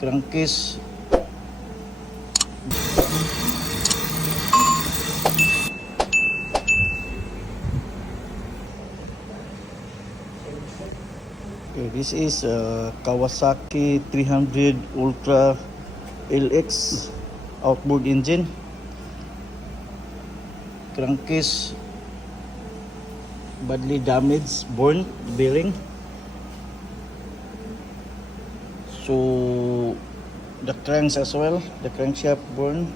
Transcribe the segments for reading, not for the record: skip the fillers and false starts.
crankcase. Okay, this is Kawasaki 300 Ultra LX outboard engine. Crankcase badly damaged, burn bearing. So the cranks as well, the crankshaft burn.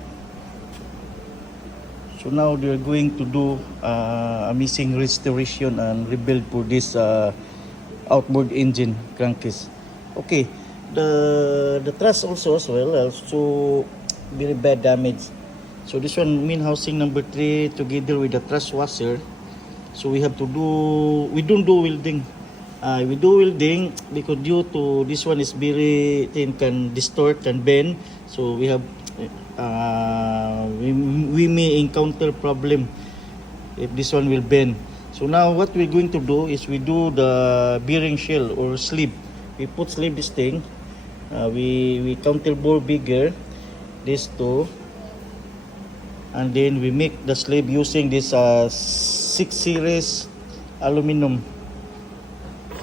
So now they're going to do a missing restoration and rebuild for this outboard engine crankcase. Okay, the truss also as well, also very bad damage. So this one, main housing number 3 together with the truss washer. So we have to do, we don't do welding. We do welding because due to this one is very thin, can distort and bend. So we have we may encounter problem if this one will bend. So now what we're going to do is we do the bearing shell or sleeve. We put sleeve this thing. We counterbore bigger, this two, and then we make the sleeve using this 6 series aluminum.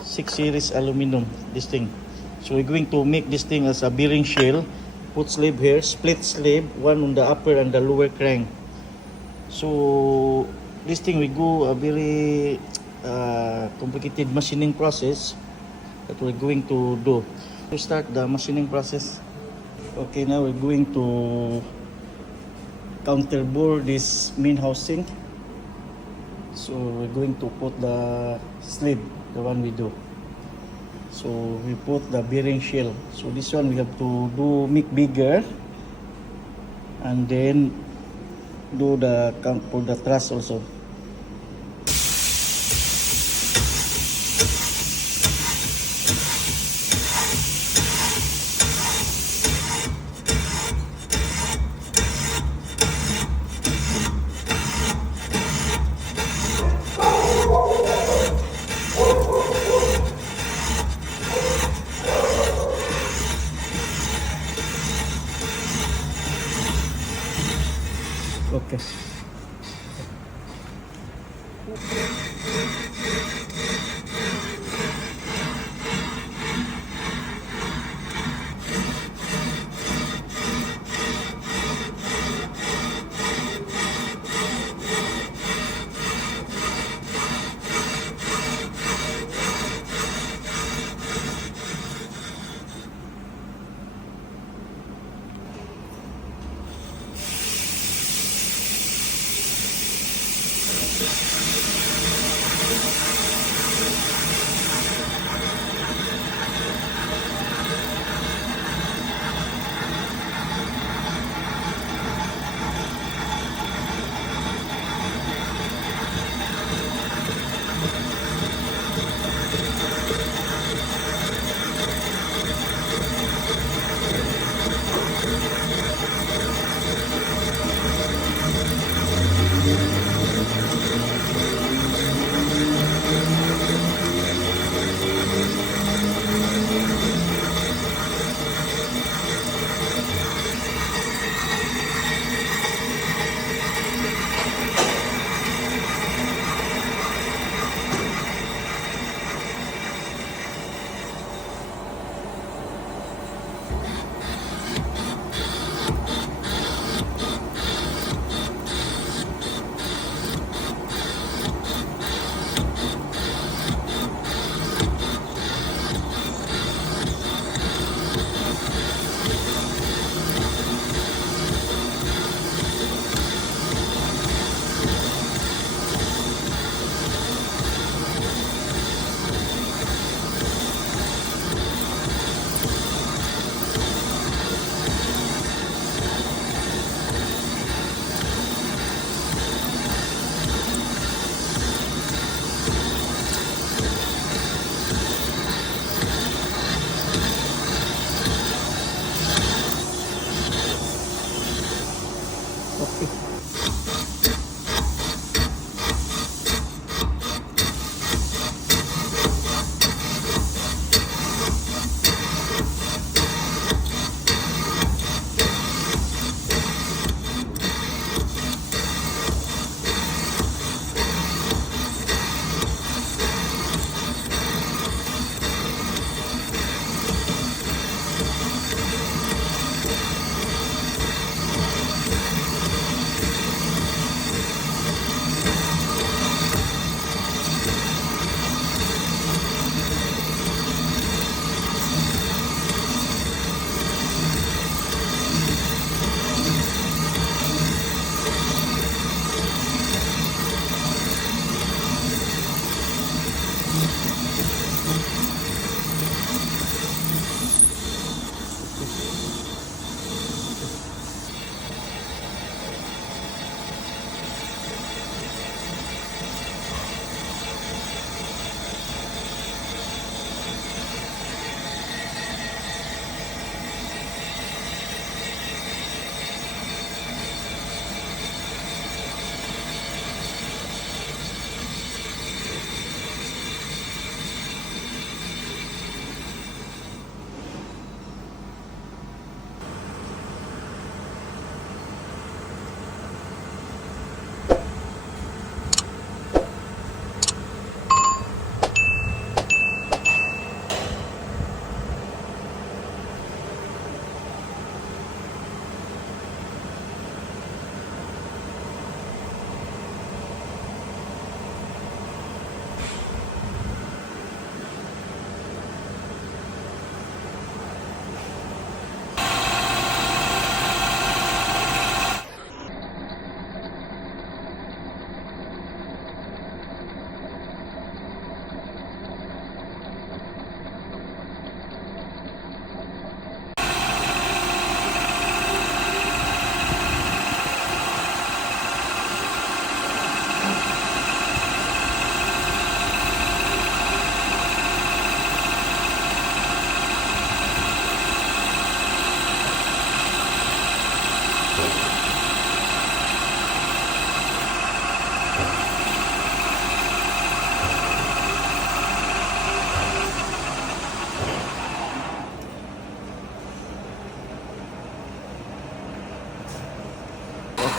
6 series aluminum, this thing. So we're going to make this thing as a bearing shell. Put sleeve here, split sleeve, one on the upper and the lower crank. So this thing we go a very complicated machining process that we're going to do. To start the machining process. Okay, now we're going to counterbore this main housing. So we're going to put the sleeve, the one we do. So we put the bearing shell. So this one we have to do, make bigger, and then do the count for the truss also. Okay.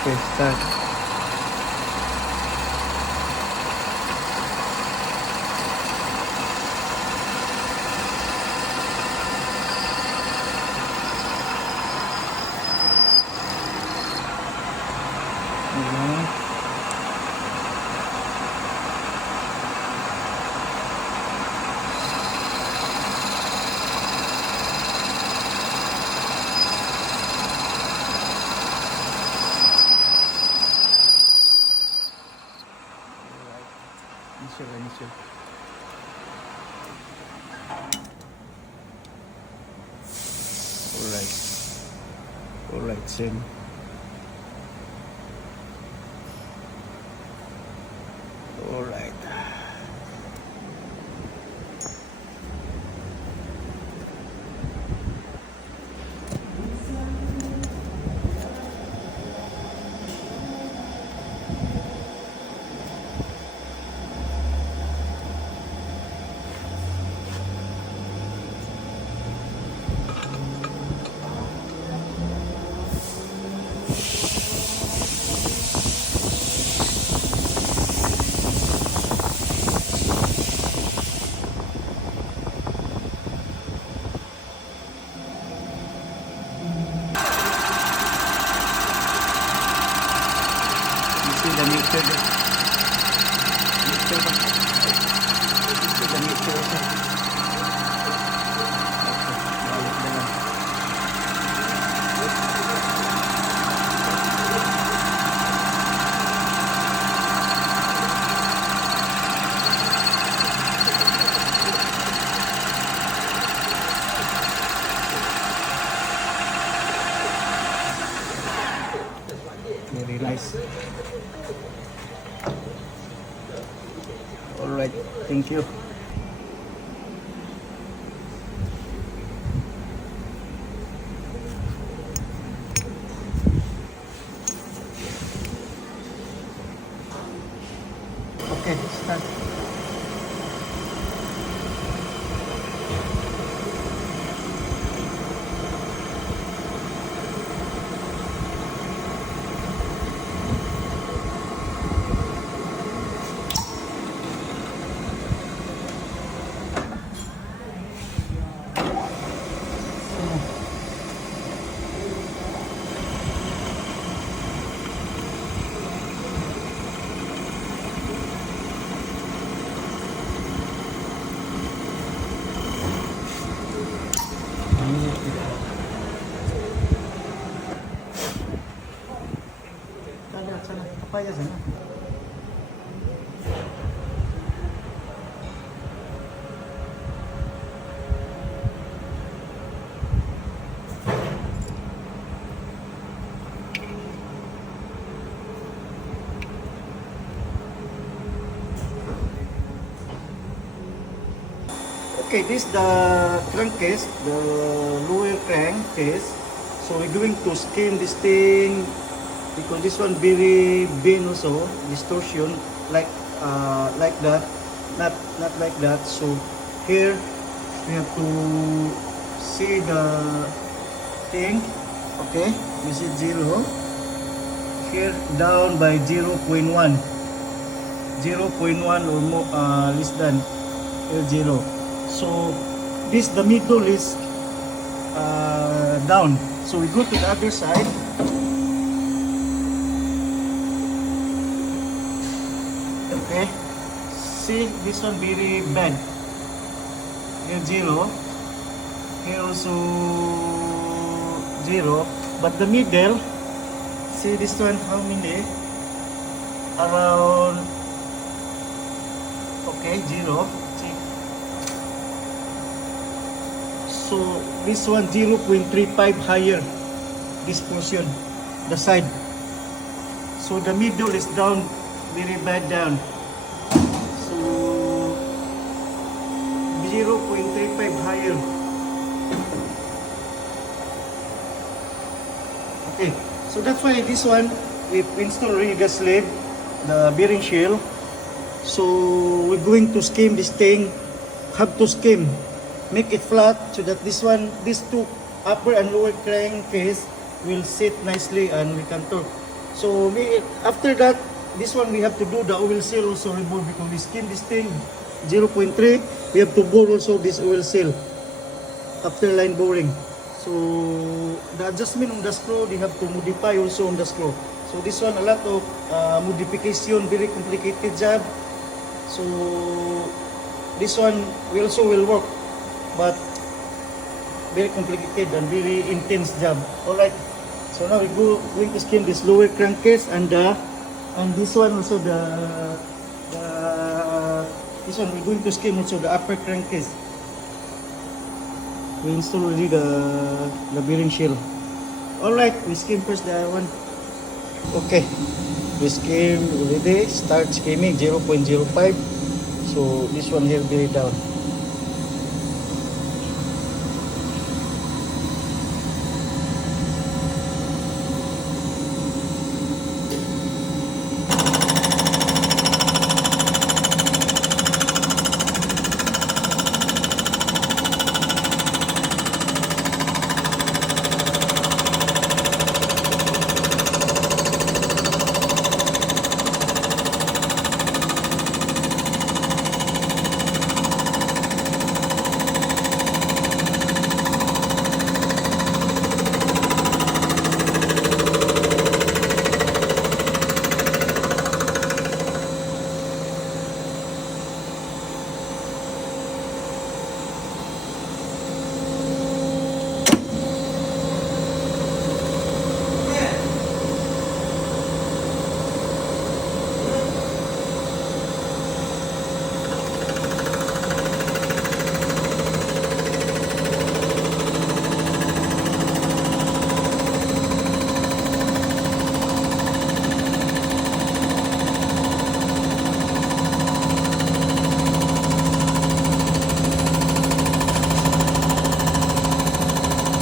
Okay, start. Initial. Alright, same. Alright. See the mixer. Very nice. Alright, thank you. Okay, start. Sana, papaya sana. Okay, this is the crankcase, the lower crankcase. So we're going to skim this thing because this one very bend also, distortion like that, not like that. So here we have to see the thing. Okay, this is 0. Here down by 0.1 or more, less than 0. So this the middle is down. So we go to the other side. Okay, see this one very bad. Here 0. Here also 0. But the middle, see this one how many? Around, okay, 0. See. So this one 0.35 higher, this portion, the side. So the middle is down, very bad down. So 0.35 higher. Okay, so that's why this one we install already the slab, the bearing shell. So we're going to skim this thing, have to skim, make it flat so that this one, these two upper and lower crankcase will sit nicely and we can So after that, this one we have to do the oil seal also remove because we skim this thing 0.3. We have to bore also this oil seal after line boring. So the adjustment on the screw, they have to modify also on the screw. So this one a lot of modification, very complicated job. So this one also will work, but very complicated and very intense job. Alright, so now we're going to skim this lower crankcase and this one also this one we're going to skim also the upper crankcase. We install already the bearing shell. Alright, we skim first the one. Okay, we skim already, start skimming 0.05. So this one here very down.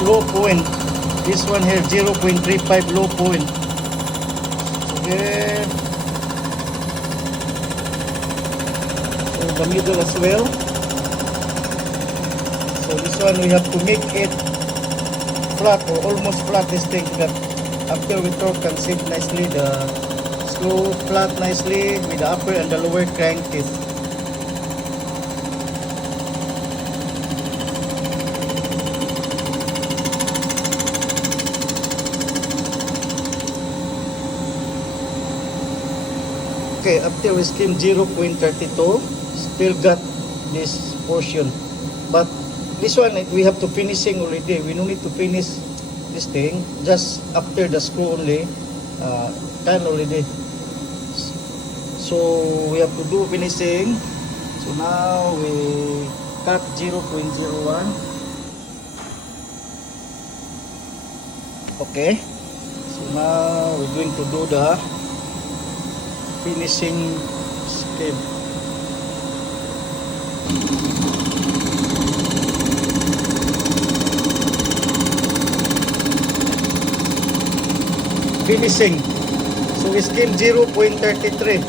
Low point, this one here 0.35 low point. Okay, so the middle as well. So this one we have to make it flat or almost flat, this thing, that after we torque can sit nicely the screw flat nicely with the upper and the lower crankcase. Okay, after we skim 0.32, still got this portion. But this one, we have to finishing already. We don't need to finish this thing. Just after the screw only, done already. So we have to do finishing. So now we cut 0.01. Okay. So now we're going to do the finishing skim. Finishing. So we skim 0.33.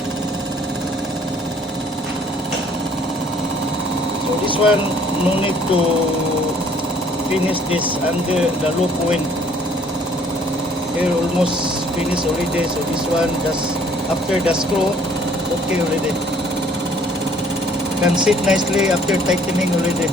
So this one no need to finish this under the low point. Here almost finished already. So this one just after the screw, okay already. Can sit nicely after tightening already.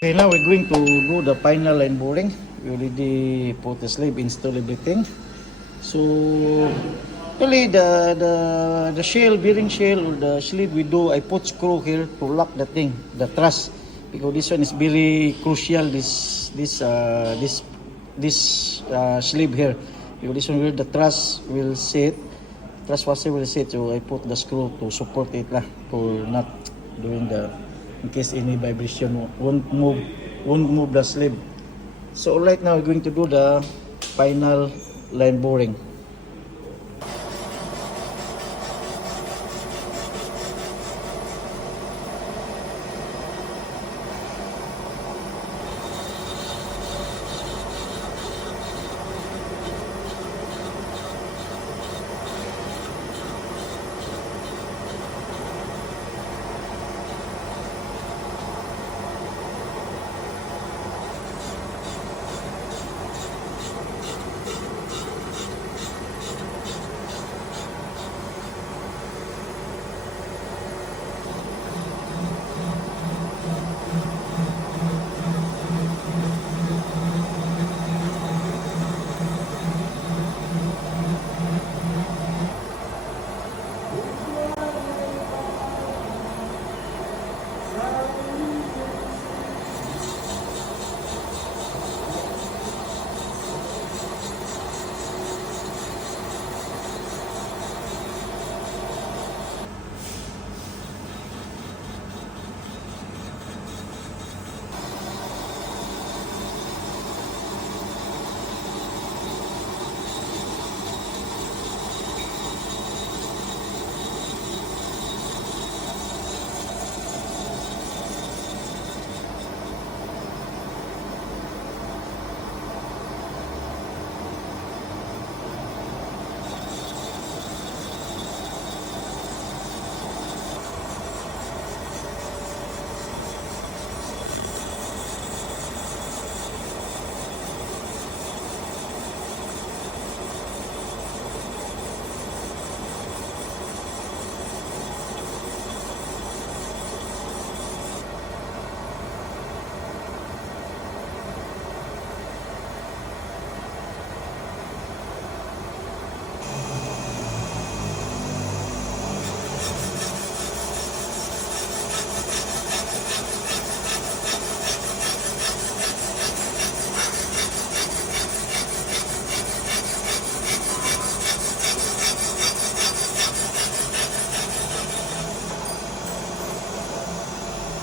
Okay, now we're going to do the final line boring. We already put the sleeve, install everything. So actually the shell, bearing shell or the sleeve we do, I put screw here to lock the thing, the truss, because this one is very crucial. This sleeve here, because this one where the truss will sit, truss washer will sit. So I put the screw to support it lah, to not doing the, in case any vibration won't move the sleeve. So right now we're going to do the final line boring.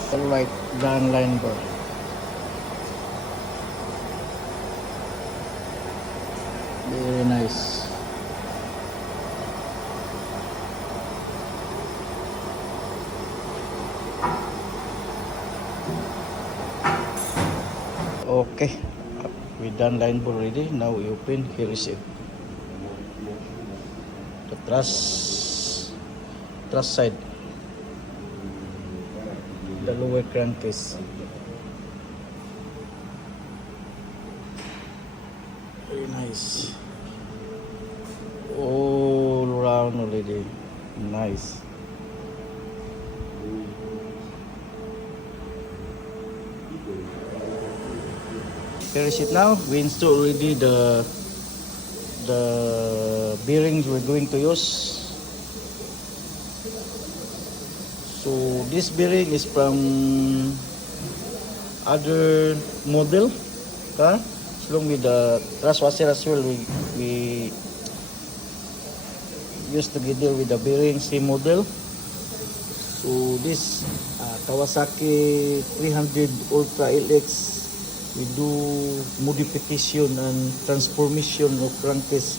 Alright, done line boring. Very nice. Okay, we done line board already. Now we open. Here is it. The truss side. The lower crankcase. Very nice. All around already. Nice. Here is it now. We installed already the bearings we're going to use. So this bearing is from other model car. Along with the truss washer as well, we used together with the bearing same model. So this Kawasaki 300 Ultra LX, we do modification and transformation of crankcase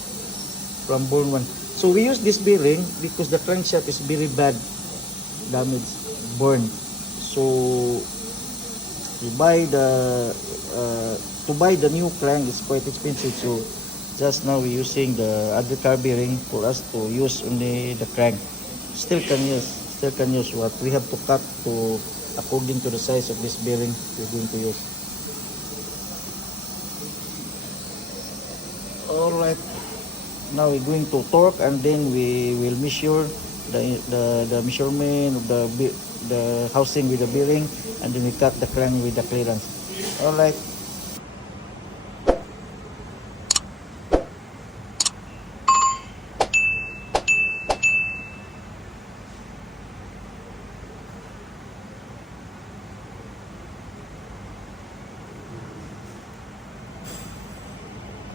from born one. So we use this bearing because the crankshaft is very bad damage, burn. So you buy to buy the new crank is quite expensive. So just now we're using the other car bearing for us to use only the crank. Still can use what we have to cut to according to the size of this bearing we're going to use. Alright, now we're going to torque and then we will measure the measurement of the housing with the bearing, and then we cut the crank with the clearance. All right.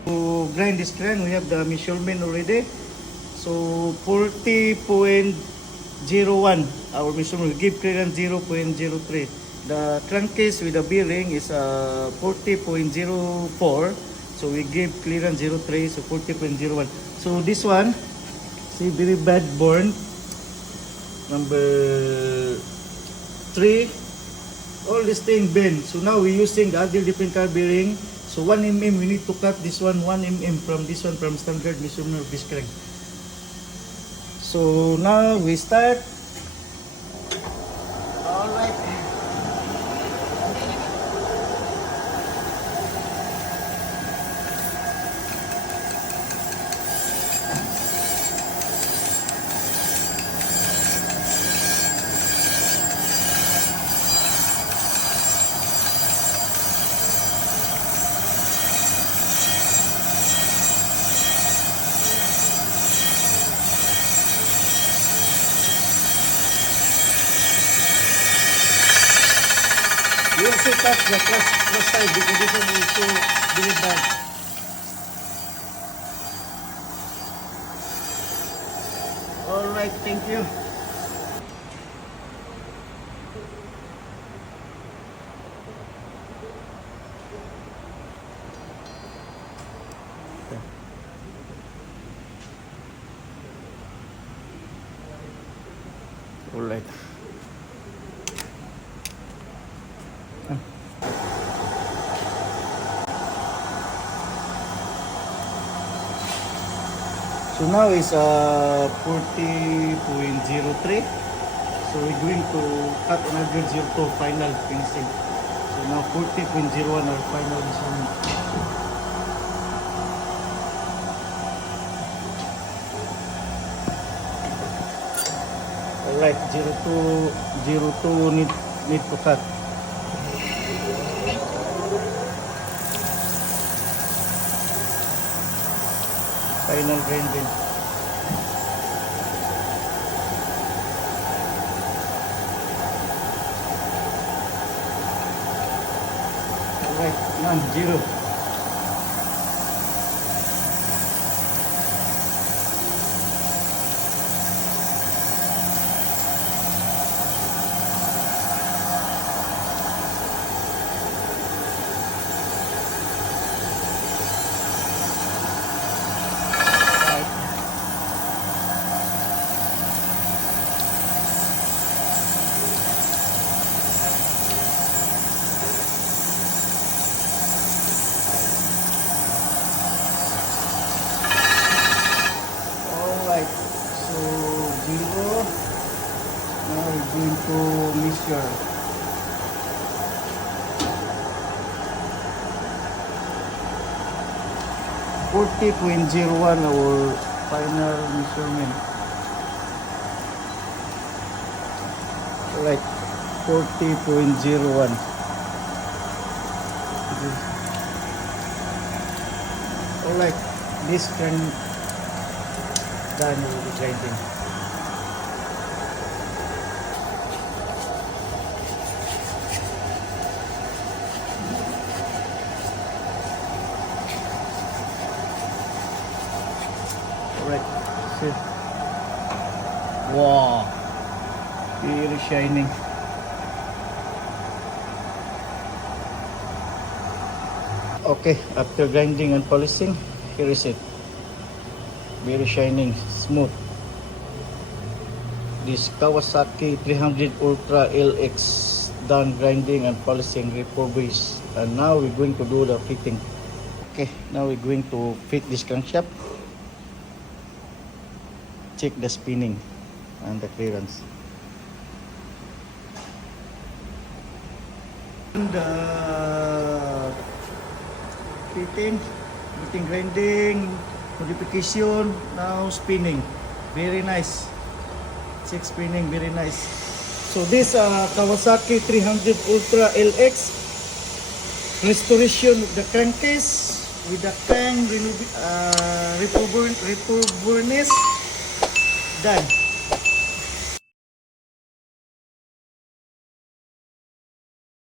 To grind this crank, we have the measurement already. So 40.01 our measurement. We give clearance 0.03. The crankcase with the bearing is 40.04. So we give clearance 0.3, so 40.01. So this one, see, very bad burn. Number 3, all this thing bend. So now we're using the other different car bearing. So 1 mm, we need to cut this one 1 mm from this one, from standard measurement of this crank. So now we start. Alright. We also cut the cross side because this one is so very bad. Alright, thank you. Alright. So now is 40.03. So we're going to cut another 0.2 final finishing. So now 40.01 our final measurement. Alright, 0.2 need to cut. Final grinding. Alright, none, 0. Now we're going to measure. .01 our final measurement. Alright, 40.01. Alright, this can done with the grinding. Alright, see. Wow, very shining. Okay, after grinding and polishing, here is it. Very shining, smooth. This Kawasaki 300 Ultra LX done grinding and polishing refurbished. And now we're going to do the fitting. Okay, now we're going to fit this crankshaft. Check the spinning and the clearance. And fitting, grinding, modification, now spinning. Very nice. Check spinning, very nice. So this Kawasaki 300 Ultra LX restoration of the crankcase with the crank returbourness done.